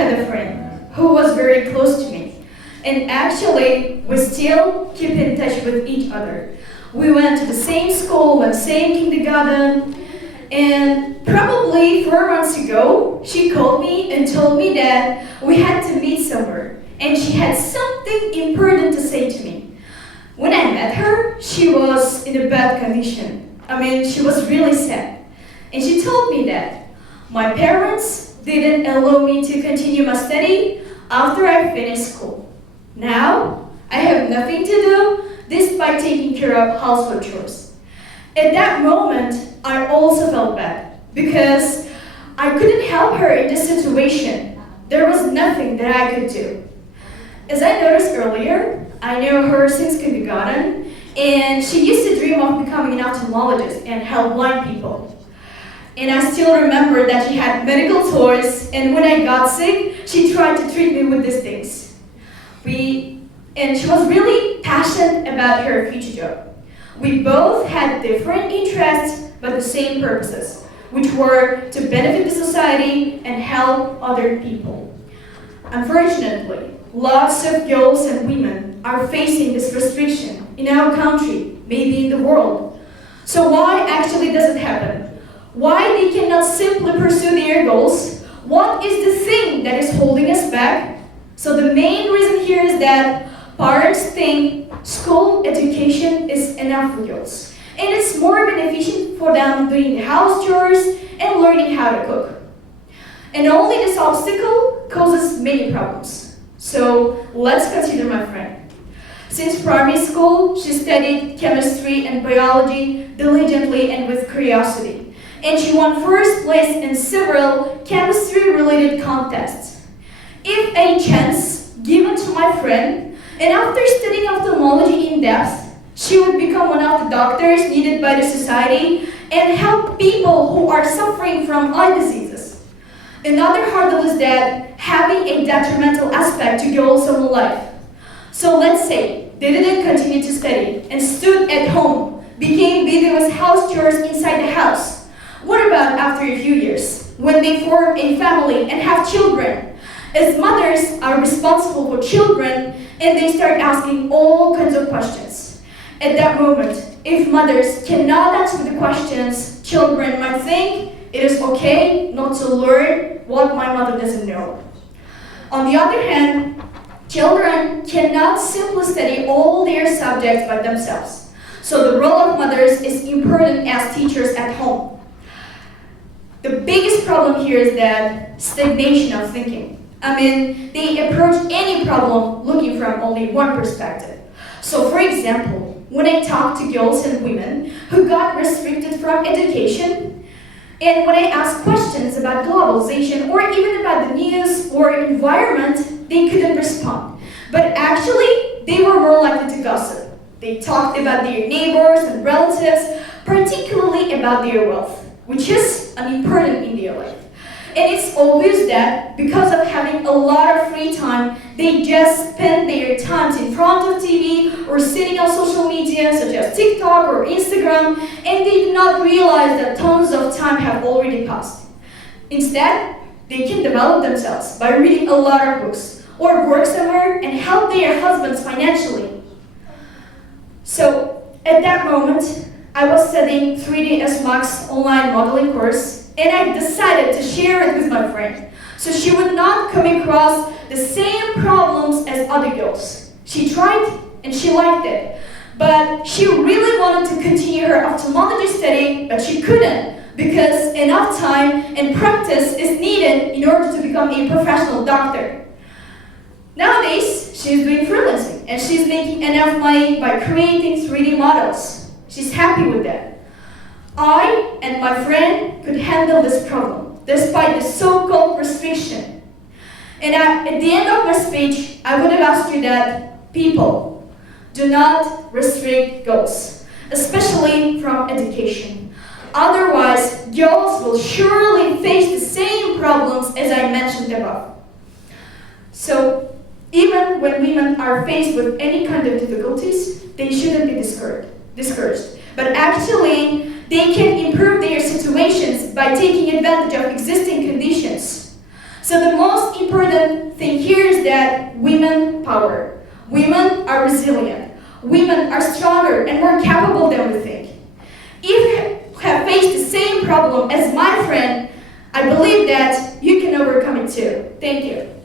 had a friend who was very close to me. And actually, we still keep in touch with each other. We went to the same school and same kindergarten. And probably 4 months ago, she called me and told me that we had to meet somewhere. And she had something important to say to me. When I met her, she was in a bad condition. She was really sad. And she told me that my parents didn't allow me to continue my study after I finished school. Now, I have nothing to do despite taking care of household chores. At that moment, I also felt bad because I couldn't help her in this situation. There was nothing that I could do. As I noticed earlier, I knew her since kindergarten, and she used to dream of becoming an ophthalmologist and help blind people. And I still remember that she had medical toys, and when I got sick, she tried to treat me with these things. And she was really passionate about her future job. We both had different interests, but the same purposes, which were to benefit the society and help other people. Unfortunately, lots of girls and women are facing this restriction in our country, maybe in the world. So why actually does it happen? Why they cannot simply pursue their goals? What is the thing that is holding us back? So the main reason here is that parents think school education is enough for girls. And it's more beneficial for them doing the house chores and learning how to cook. And only this obstacle causes many problems. So let's consider my friend. Since primary school, she studied chemistry and biology diligently and with curiosity. And she won first place in several chemistry-related contests. If a chance given to my friend, and after studying ophthalmology in depth, she would become one of the doctors needed by the society and help people who are suffering from eye diseases. Another hurdle is that having a detrimental aspect to girls' own life. So let's say they didn't continue to study and stood at home, became busy with house chores inside the house. What about after a few years, when they form a family and have children? As mothers are responsible for children, and they start asking all kinds of questions. At that moment, if mothers cannot answer the questions, children might think it is okay not to learn what my mother doesn't know. On the other hand, children cannot simply study all their subjects by themselves. So the role of mothers is important as teachers at home. The biggest problem here is that stagnation of thinking. They approach any problem looking from only one perspective. So for example, when I talk to girls and women who got restricted from education, and when I ask questions about globalization or even about the news or environment, they couldn't respond. But actually, they were more likely to gossip. They talked about their neighbors and relatives, particularly about their wealth, which is important in their life. And it's obvious that because of having a lot of free time, they just spend their times in front of TV or sitting on social media such as TikTok or Instagram, and they do not realize that tons of time have already passed. Instead, they can develop themselves by reading a lot of books or work somewhere and help their husbands financially. So at that moment, I was studying 3D SMAX online modeling course, and I decided to share it with my friend, so she would not come across the same problems as other girls. She tried and she liked it, but she really wanted to continue her ophthalmology study, but she couldn't because enough time and practice is needed in order to become a professional doctor. Nowadays, she's doing freelancing and she's making enough money by creating 3D models. She's happy with that. I and my friend could handle this problem, despite the so-called restriction. And at the end of my speech, I would have asked you that people do not restrict girls, especially from education. Otherwise, girls will surely face the same problems as I mentioned above. So, even when women are faced with any kind of difficulties, they shouldn't be discouraged. But actually, they can improve their situations by taking advantage of existing conditions. So the most important thing here is that women power. Women are resilient. Women are stronger and more capable than we think. If you have faced the same problem as my friend, I believe that you can overcome it too. Thank you.